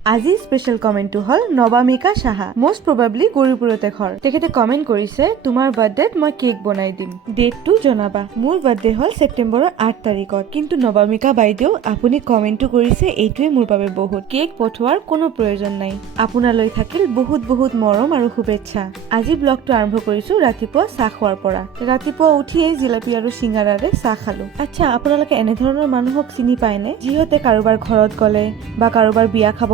আজি স্পেশাল কমেন্টটো হল নবামিকা সাহা মোস্ট প্ৰবাবলি গৌৰীপুৰতে ঘৰ তেখেতে কমেন্ট কৰিছে তোমাৰ বাৰ্থডেত মই কেক বনাই দিম ডেটটো জনাবা মোৰ বাৰ্থডে হল ছেপ্টেম্বৰৰ 8 তাৰিখত কিন্তু নবামিকা বাইদেউ আপুনি কমেন্টটো কৰিছে এইটোৱে মোৰ বাবে বহুত কেক পঠোৱাৰ কোনো প্ৰয়োজন নাই আপোনালৈ থাকিল বহুত বহুত মৰম আৰু শুভেচ্ছা আজি ব্লগটো আৰম্ভ কৰিছো ৰাতিপুৱা চাহ খোৱাৰ পৰা ৰাতিপুৱা উঠিয়ে জিলাপি আৰু সিঙ্গাৰাৰে চাহ খালো আচ্ছা আপোনালোকে এনে ধৰণৰ মানুহক চিনি পায়নে যিহতে কাৰোবাৰ ঘৰত গলে বা কাৰোবাৰ বিয়া খাব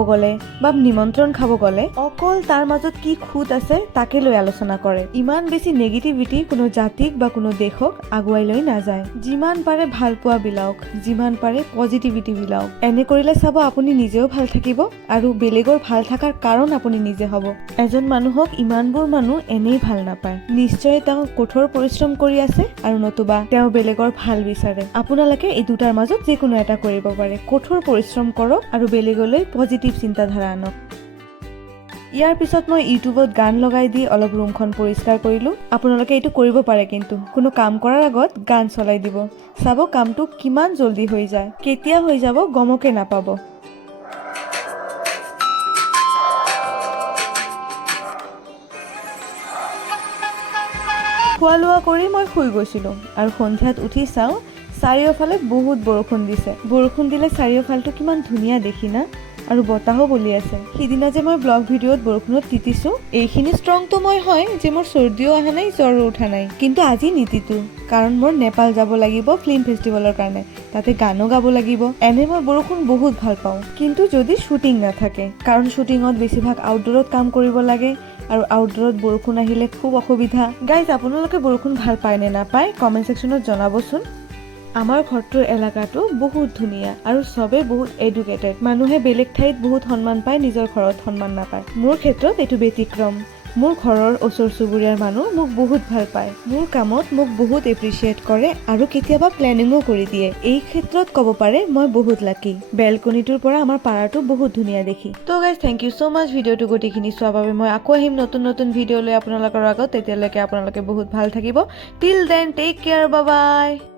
বা নিমন্ত্ৰণ খাব গলে অকল তাৰ মাজত কি খুঁত আছে তাকে লৈ আলোচনা কৰে ইমান বেছি নেগেটিভিটি কোনো জাতিক বা কোনো দেশক আগুৱাই লৈ নাযায় যিমান পাৰে ভাল পোৱা বিলাওক যিমান পাৰে পজিটিভিটি বিলাওক এনে কৰিলে চাব আপুনি নিজেও ভাল থাকিব আৰু বেলেগৰ ভাল থকাৰ কাৰণ আপুনি নিজে হ'ব এজন মানুহক ইমানবোৰ মানুহ এনেই ভাল নাপায় নিশ্চয় তেওঁ কঠোৰ পৰিশ্ৰম কৰি আছে আৰু নতুবা তেওঁ বেলেগৰ ভাল বিচাৰে আপোনালোকে এই দুটাৰ মাজত যিকোনো এটা কৰিব পাৰে কঠোৰ পৰিশ্ৰম কৰক আৰু বেলেগলৈ পজিটিভ চিন্তাধাৰা আনক ইয়াৰ পিছত মই ইউটিউবত গান লগাই দি অলপ ৰুমখন পৰিষ্কাৰ কৰিলো আপোনালোকে এইটো কৰিব পাৰে কিন্তু কোনো কাম কৰাৰ আগত গান চলাই দিব চাব কামটো কিমান জলদি হৈ যায় কেতিয়া হৈ যাব গমকে নাপাব খোৱা লোৱা কৰি মই শুই গৈছিলো আৰু সন্ধিয়াত উঠি চাওঁ চাৰিওফালে বহুত বৰষুণ দিছে বৰষুণ দিলে চাৰিওফালটো কিমান ধুনীয়া দেখি না আৰু বতাহো বলি আছে সিদিনা যে মই ব্লগ ভিডিঅ'ত বৰষুণত তিতিছো এইখিনি ষ্ট্ৰংটো মই হয় যে মোৰ চৰ্দিও অহা নাই জ্বৰো উঠা নাই কিন্তু আজি নিতিতো কাৰণ মোৰ নেপাল যাব লাগিব ফিল্ম ফেষ্টিভেলৰ কাৰণে তাতে গানো গাব লাগিব এনে মই বৰষুণ বহুত ভাল পাওঁ কিন্তু যদি শ্বুটিং নাথাকে কাৰণ শ্বুটিঙত বেছিভাগ আউটডোৰত কাম কৰিব লাগে আৰু আউটডোৰত বৰষুণ আহিলে খুব অসুবিধা গাইজ আপোনালোকে বৰষুণ ভাল পায় নে নাপায় কমেণ্ট ছেকশ্যনত জনাবচোন আমাৰ ঘৰটোৰ এলেকাটো বহুত ধুনীয়া আৰু সবে বহুত এডুকেটেড মানুহে বেলেগ ঠাইত বহুত সন্মান পায় নিজৰ ঘৰত সন্মান নাপায় মোৰ ক্ষেত্ৰত এইটো ব্যতিক্ৰম মোৰ ঘৰৰ ওচৰ চুবুৰীয়াৰ মানুহ মোক বহুত ভাল পায় মোৰ কামত মোক বহুত এপ্ৰিচিয়েট কৰে আৰু কেতিয়াবা প্লেনিঙো কৰি দিয়ে এই ক্ষেত্ৰত ক'ব পাৰে মই বহুত লাকি বেলকনিটোৰ পৰা আমাৰ পাৰাটো বহুত ধুনীয়া দেখি তো গাইজ থেংক ইউ সো মাচ ভিডিঅ'টো গোটেইখিনি চোৱাৰ বাবে মই আকৌ আহিম নতুন নতুন ভিডিঅ' লৈ আপোনালোকৰ আগত তেতিয়ালৈকে আপোনালোকে বহুত ভাল থাকিব till then take care bye বাই